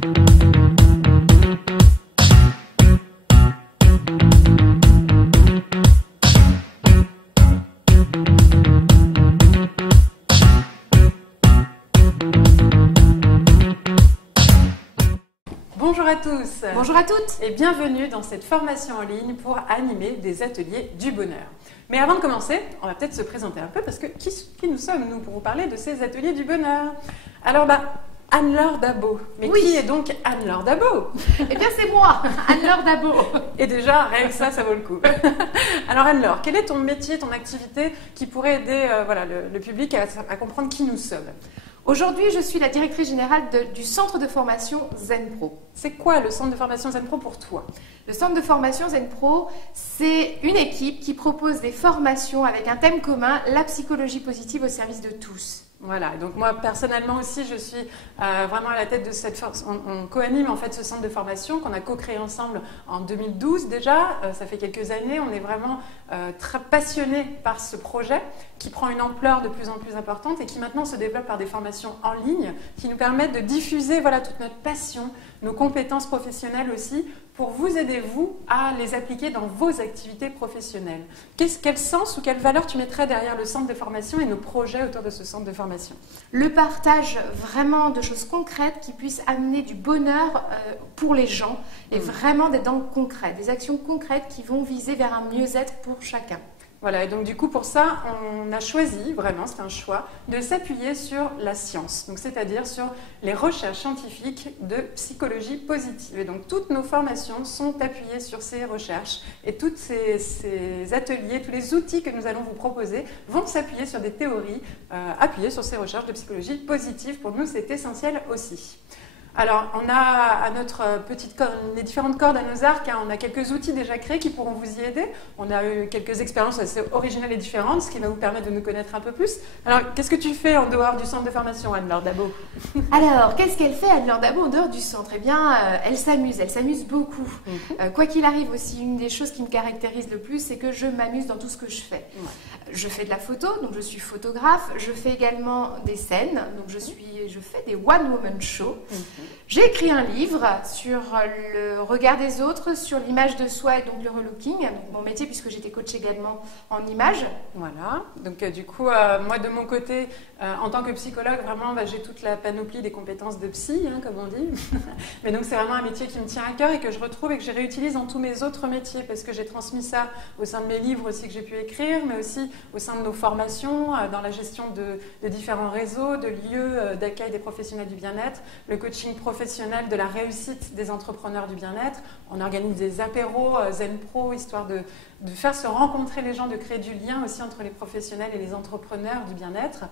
Bonjour à tous. Bonjour à toutes. Et bienvenue dans cette formation en ligne pour animer des ateliers du bonheur. Mais avant de commencer, on va peut-être se présenter un peu parce que qui nous sommes nous pour vous parler de ces ateliers du bonheur? Alors Anne-Laure Dabo. Mais oui. Qui est donc Anne-Laure Dabo? Eh bien c'est moi, Anne-Laure Dabo. Et déjà, rien que ça vaut le coup. Alors Anne-Laure, quel est ton métier, ton activité qui pourrait aider le public à comprendre qui nous sommes? Aujourd'hui, je suis la directrice générale du centre de formation ZenPro. C'est quoi le centre de formation ZenPro pour toi? Le centre de formation ZenPro, c'est une équipe qui propose des formations avec un thème commun, la psychologie positive au service de tous. Voilà, donc moi personnellement aussi je suis vraiment à la tête de cette force. On co-anime en fait ce centre de formation qu'on a co-créé ensemble en 2012 déjà, ça fait quelques années, on est vraiment très passionnés par ce projet qui prend une ampleur de plus en plus importante et qui maintenant se développe par des formations en ligne qui nous permettent de diffuser toute notre passion, nos compétences professionnelles aussi, pour vous aider, vous, à les appliquer dans vos activités professionnelles. Quel sens ou quelle valeur tu mettrais derrière le centre de formation et nos projets autour de ce centre de formation? Le partage vraiment de choses concrètes qui puissent amener du bonheur pour les gens et vraiment des dents concrètes, des actions concrètes qui vont viser vers un mieux-être pour chacun. Voilà, et donc du coup pour ça, on a choisi, vraiment c'est un choix, de s'appuyer sur la science, donc c'est-à-dire sur les recherches scientifiques de psychologie positive. Et donc toutes nos formations sont appuyées sur ces recherches et tous ces ateliers, tous les outils que nous allons vous proposer vont s'appuyer sur des théories appuyées sur ces recherches de psychologie positive. Pour nous, c'est essentiel aussi. Alors, on a à notre petite corde, les différentes cordes à nos arcs, on a quelques outils déjà créés qui pourront vous y aider. On a eu quelques expériences assez originales et différentes, ce qui va vous permettre de nous connaître un peu plus. Alors, qu'est-ce que tu fais en dehors du centre de formation, Anne-Laure Dabo? Alors, qu'est-ce qu'elle fait, Anne-Laure Dabo, en dehors du centre? Eh bien, elle s'amuse beaucoup. Quoi qu'il arrive aussi, une des choses qui me caractérise le plus, c'est que je m'amuse dans tout ce que je fais. Je fais de la photo, donc je suis photographe. Je fais également des scènes, donc je fais des one-woman shows. J'ai écrit un livre sur le regard des autres, sur l'image de soi et donc le relooking, donc mon métier puisque j'étais coach également en image. Voilà, donc du coup, moi de mon côté, en tant que psychologue, vraiment j'ai toute la panoplie des compétences de psy, comme on dit. Mais donc c'est vraiment un métier qui me tient à cœur et que je retrouve et que je réutilise dans tous mes autres métiers parce que j'ai transmis ça au sein de mes livres aussi que j'ai pu écrire, mais aussi au sein de nos formations, dans la gestion de différents réseaux, de lieux d'accueil des professionnels du bien-être, le coaching professionnel de la réussite des entrepreneurs du bien-être. On organise des apéros ZenPro, histoire de faire se rencontrer les gens, de créer du lien aussi entre les professionnels et les entrepreneurs du bien-être.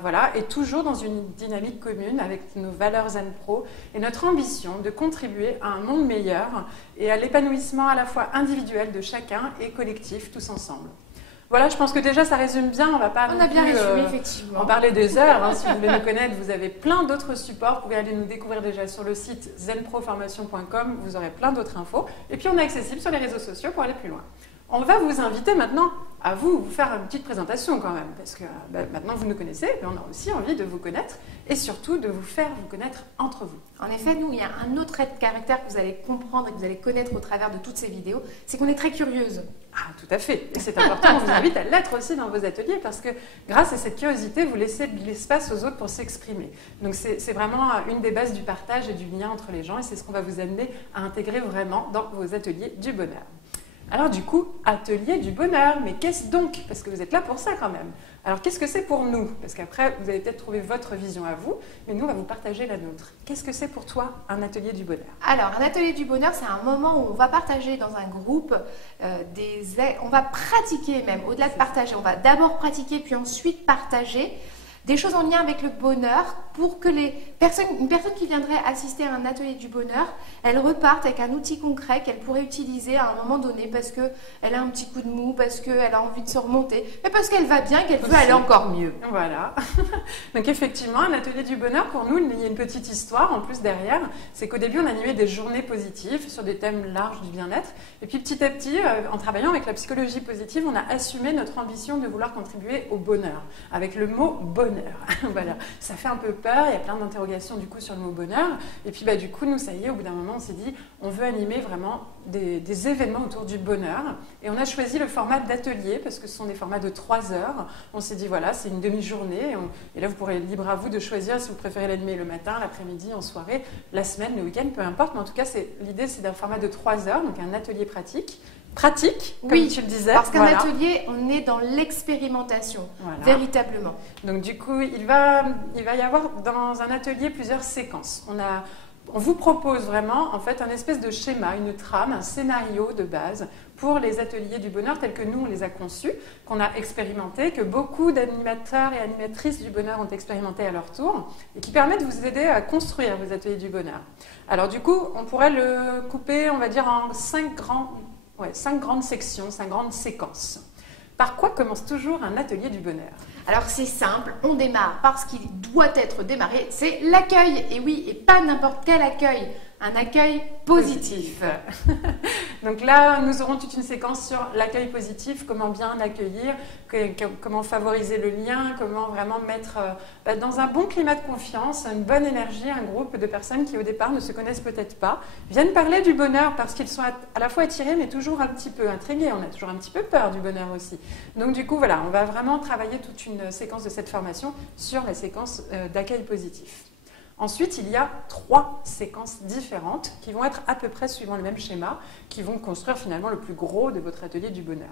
Voilà, et toujours dans une dynamique commune avec nos valeurs ZenPro et notre ambition de contribuer à un monde meilleur et à l'épanouissement à la fois individuel de chacun et collectif, tous ensemble. Voilà, je pense que déjà ça résume bien, on va pas en parler des heures. Si vous voulez nous connaître, vous avez plein d'autres supports, vous pouvez aller nous découvrir déjà sur le site zenproformation.com, vous aurez plein d'autres infos. Et puis on est accessible sur les réseaux sociaux pour aller plus loin. On va vous inviter maintenant à vous faire une petite présentation quand même, parce que maintenant vous nous connaissez, mais on a aussi envie de vous connaître et surtout de vous faire vous connaître entre vous. En effet, nous, il y a un autre trait de caractère que vous allez comprendre et que vous allez connaître au travers de toutes ces vidéos, c'est qu'on est très curieuse. Ah, tout à fait. Et c'est important, on vous invite à l'être aussi dans vos ateliers parce que grâce à cette curiosité, vous laissez de l'espace aux autres pour s'exprimer. Donc c'est vraiment une des bases du partage et du lien entre les gens et c'est ce qu'on va vous amener à intégrer vraiment dans vos ateliers du bonheur. Alors du coup, atelier du bonheur, mais qu'est-ce donc? Parce que vous êtes là pour ça quand même. Alors qu'est-ce que c'est pour nous? Parce qu'après, vous allez peut-être trouver votre vision à vous, mais nous, on va vous partager la nôtre. Qu'est-ce que c'est pour toi un atelier du bonheur? Alors, un atelier du bonheur, c'est un moment où on va partager dans un groupe, on va pratiquer même, au-delà de partager, on va d'abord pratiquer puis ensuite partager des choses en lien avec le bonheur pour que une personne qui viendrait assister à un atelier du bonheur, elle reparte avec un outil concret qu'elle pourrait utiliser à un moment donné parce qu'elle a un petit coup de mou, parce qu'elle a envie de se remonter, mais parce qu'elle va bien, qu'elle veut aller encore mieux. Voilà. Donc effectivement, un atelier du bonheur, pour nous, il y a une petite histoire en plus derrière. C'est qu'au début, on animait des journées positives sur des thèmes larges du bien-être. Et puis petit à petit, en travaillant avec la psychologie positive, on a assumé notre ambition de vouloir contribuer au bonheur, avec le mot bonheur. bonheur. Voilà, ça fait un peu peur, il y a plein d'interrogations du coup sur le mot bonheur. Et puis du coup, nous, ça y est, au bout d'un moment, on s'est dit, on veut animer vraiment des événements autour du bonheur. Et on a choisi le format d'atelier parce que ce sont des formats de 3 heures. On s'est dit, voilà, c'est une demi-journée. Et là, vous pourrez libre à vous de choisir si vous préférez l'animer le matin, l'après-midi, en soirée, la semaine, le week-end, peu importe. Mais en tout cas, l'idée, c'est d'un format de 3 heures, donc un atelier pratique. Pratique, comme oui, tu le disais. Parce qu'un atelier, on est dans l'expérimentation, véritablement. Donc du coup, il va y avoir dans un atelier plusieurs séquences. On vous propose vraiment en fait un espèce de schéma, une trame, un scénario de base pour les ateliers du bonheur tels que nous on les a conçus, qu'on a expérimentés, que beaucoup d'animateurs et animatrices du bonheur ont expérimenté à leur tour et qui permettent de vous aider à construire vos ateliers du bonheur. Alors du coup, on pourrait le couper, on va dire, en 5 grandes sections, 5 grandes séquences. Par quoi commence toujours un atelier du bonheur? Alors c'est simple, on démarre par ce qui doit être démarré, c'est l'accueil. Et oui, et pas n'importe quel accueil, un accueil positif. Donc là, nous aurons toute une séquence sur l'accueil positif, comment bien l'accueillir, comment favoriser le lien, comment vraiment mettre dans un bon climat de confiance, une bonne énergie, un groupe de personnes qui au départ ne se connaissent peut-être pas, viennent parler du bonheur parce qu'ils sont à la fois attirés mais toujours un petit peu intrigués, on a toujours un petit peu peur du bonheur aussi. Donc du coup, voilà, on va vraiment travailler toute une séquence de cette formation sur la séquence d'accueil positif. Ensuite, il y a 3 séquences différentes qui vont être à peu près suivant le même schéma, qui vont construire finalement le plus gros de votre atelier du bonheur.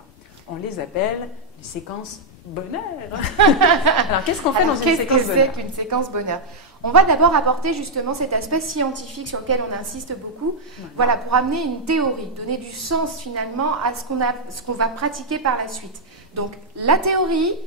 On les appelle les séquences bonheur. Alors, qu'est-ce qu'on fait dans une séquence bonheur? Qu'est-ce que c'est qu'une séquence bonheur? On va d'abord apporter justement cet aspect scientifique sur lequel on insiste beaucoup, voilà, pour amener une théorie, donner du sens finalement à ce qu'on va pratiquer par la suite. Donc, la théorie,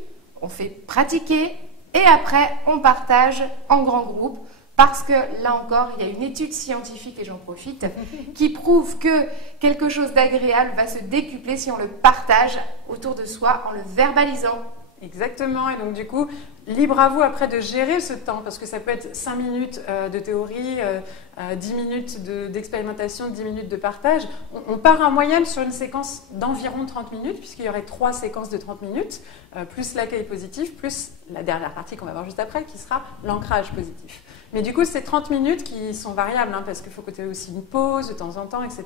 on fait pratiquer et après, on partage en grand groupe. Parce que là encore, il y a une étude scientifique, et j'en profite, qui prouve que quelque chose d'agréable va se décupler si on le partage autour de soi en le verbalisant. Exactement, et donc du coup, libre à vous après de gérer ce temps, parce que ça peut être 5 minutes de théorie, 10 minutes d'expérimentation, 10 minutes de partage. On part en moyenne sur une séquence d'environ 30 minutes, puisqu'il y aurait 3 séquences de 30 minutes, plus l'accueil positif, plus la dernière partie qu'on va voir juste après, qui sera l'ancrage positif. Mais du coup, c'est 30 minutes qui sont variables, parce qu'il faut que tu aies aussi une pause de temps en temps, etc.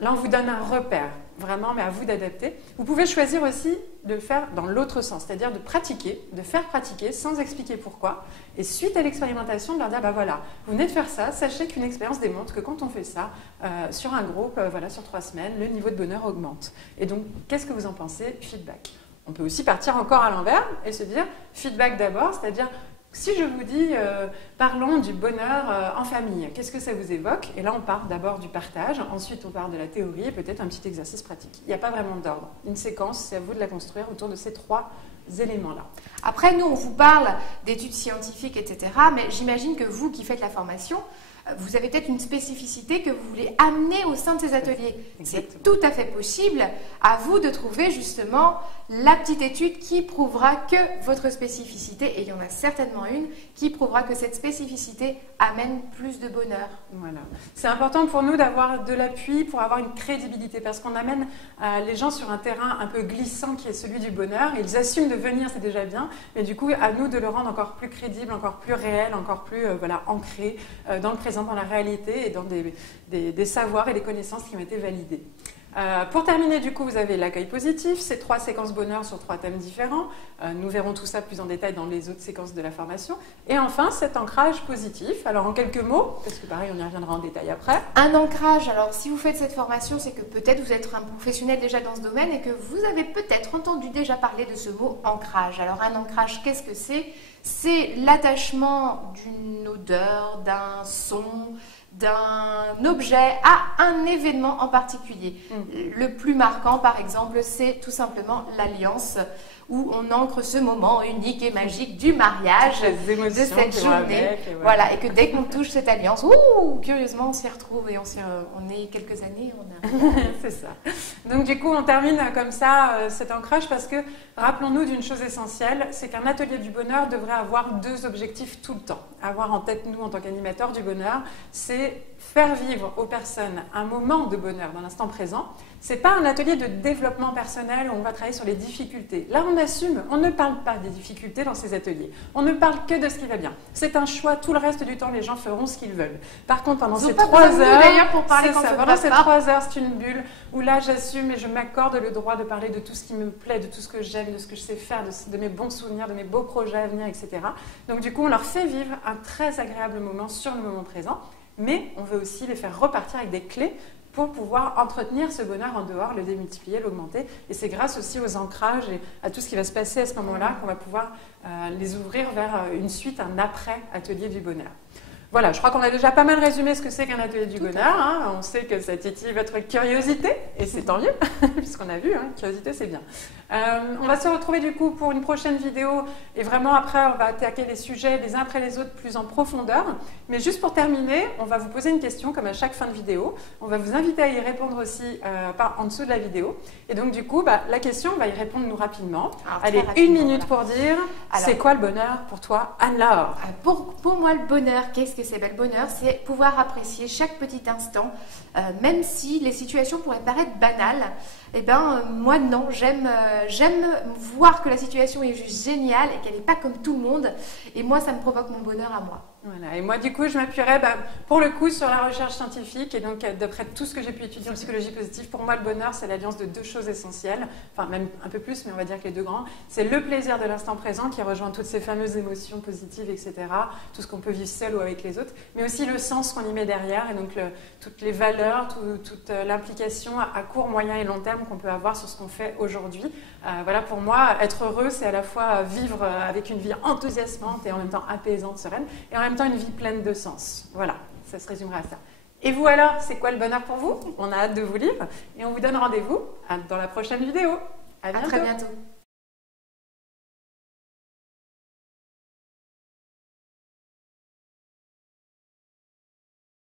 Là, on vous donne un repère, vraiment, mais à vous d'adapter. Vous pouvez choisir aussi de le faire dans l'autre sens, c'est-à-dire de pratiquer, de faire pratiquer sans expliquer pourquoi. Et suite à l'expérimentation, de leur dire, voilà, vous venez de faire ça, sachez qu'une expérience démontre que quand on fait ça, sur un groupe, sur 3 semaines, le niveau de bonheur augmente. Et donc, qu'est-ce que vous en pensez? Feedback. On peut aussi partir encore à l'envers et se dire, feedback d'abord, c'est-à-dire, si je vous dis, parlons du bonheur en famille, qu'est-ce que ça vous évoque? Et là, on part d'abord du partage, ensuite on part de la théorie et peut-être un petit exercice pratique. Il n'y a pas vraiment d'ordre. Une séquence, c'est à vous de la construire autour de ces 3 éléments-là. Après, nous, on vous parle d'études scientifiques, etc. Mais j'imagine que vous qui faites la formation, vous avez peut-être une spécificité que vous voulez amener au sein de ces ateliers. C'est tout à fait possible. À vous de trouver justement la petite étude qui prouvera que votre spécificité, et il y en a certainement une, qui prouvera que cette spécificité amène plus de bonheur. Voilà. C'est important pour nous d'avoir de l'appui pour avoir une crédibilité, parce qu'on amène les gens sur un terrain un peu glissant qui est celui du bonheur. Ils assument de venir, c'est déjà bien, mais du coup, à nous de le rendre encore plus crédible, encore plus réel, encore plus ancré dans le présent, dans la réalité et dans des savoirs et des connaissances qui ont été validés. Pour terminer, du coup, vous avez l'accueil positif, ces 3 séquences bonheur sur 3 thèmes différents. Nous verrons tout ça plus en détail dans les autres séquences de la formation. Et enfin, cet ancrage positif. Alors, en quelques mots, parce que pareil, on y reviendra en détail après. Un ancrage, alors si vous faites cette formation, c'est que peut-être vous êtes un professionnel déjà dans ce domaine et que vous avez peut-être entendu déjà parler de ce mot ancrage. Alors, un ancrage, qu'est-ce que c'est? C'est l'attachement d'une odeur, d'un son, d'un objet à un événement en particulier. Le plus marquant, par exemple, c'est tout simplement l'alliance où on ancre ce moment unique et magique du mariage de cette journée. Voilà, et que dès qu'on touche cette alliance, curieusement, on s'y retrouve et on est quelques années. C'est ça. Donc du coup, on termine comme ça cet ancrage parce que, rappelons-nous d'une chose essentielle, c'est qu'un atelier du bonheur devrait avoir 2 objectifs tout le temps. Avoir en tête, nous, en tant qu'animateurs du bonheur, c'est faire vivre aux personnes un moment de bonheur dans l'instant présent. C'est pas un atelier de développement personnel où on va travailler sur les difficultés. Là, on assume. On ne parle pas des difficultés dans ces ateliers. On ne parle que de ce qui va bien. C'est un choix. Tout le reste du temps, les gens feront ce qu'ils veulent. Par contre, pendant ces 3 heures, pendant ces 3 heures, c'est une bulle où là, j'assume et je m'accorde le droit de parler de tout ce qui me plaît, de tout ce que j'aime, de ce que je sais faire, de mes bons souvenirs, de mes beaux projets à venir, etc. Donc du coup, on leur fait vivre un très agréable moment sur le moment présent, mais on veut aussi les faire repartir avec des clés pour pouvoir entretenir ce bonheur en dehors, le démultiplier, l'augmenter. Et c'est grâce aussi aux ancrages et à tout ce qui va se passer à ce moment-là qu'on va pouvoir les ouvrir vers une suite, un après-atelier du bonheur. Voilà, je crois qu'on a déjà pas mal résumé ce que c'est qu'un atelier du bonheur. Hein. On sait que ça titille votre curiosité, et c'est tant mieux, puisqu'on a vu, curiosité c'est bien. On va se retrouver du coup pour une prochaine vidéo, et vraiment après on va attaquer les sujets les uns après les autres plus en profondeur. Mais juste pour terminer, on va vous poser une question comme à chaque fin de vidéo. On va vous inviter à y répondre aussi en dessous de la vidéo. Et donc du coup, la question, on va y répondre nous rapidement. Allez, une minute pour dire, c'est quoi le bonheur pour toi, Anne-Laure? Pour moi, le bonheur, qu'est-ce que c'est? Le bonheur, c'est pouvoir apprécier chaque petit instant, même si les situations pourraient paraître banales. Eh ben, moi non, j'aime voir que la situation est juste géniale et qu'elle n'est pas comme tout le monde. Et moi, ça me provoque mon bonheur à moi. Voilà. Et moi, du coup, je m'appuierai pour le coup sur la recherche scientifique. Et donc, d'après tout ce que j'ai pu étudier en psychologie positive, pour moi, le bonheur, c'est l'alliance de 2 choses essentielles. Enfin, même un peu plus, mais on va dire que les 2 grands. C'est le plaisir de l'instant présent qui rejoint toutes ces fameuses émotions positives, etc. Tout ce qu'on peut vivre seul ou avec les autres. Mais aussi le sens qu'on y met derrière. Et donc, toutes les valeurs, toute l'implication à court, moyen et long terme qu'on peut avoir sur ce qu'on fait aujourd'hui. Voilà, pour moi, être heureux, c'est à la fois vivre avec une vie enthousiasmante et en même temps apaisante, sereine, et en même temps une vie pleine de sens. Voilà, ça se résumera à ça. Et vous alors, c'est quoi le bonheur pour vous? On a hâte de vous lire et on vous donne rendez-vous dans la prochaine vidéo. À bientôt. À très bientôt.